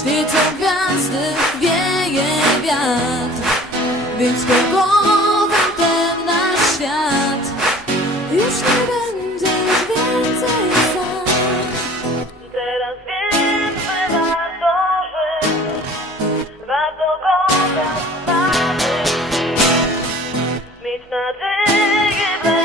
Świecą gwiazdy, wieje wiatr, więc pokocham ten nasz świat. Już nie będziesz więcej sam. Teraz wiem, że warto żyć, warto kochać, marzyć, mieć nadzieję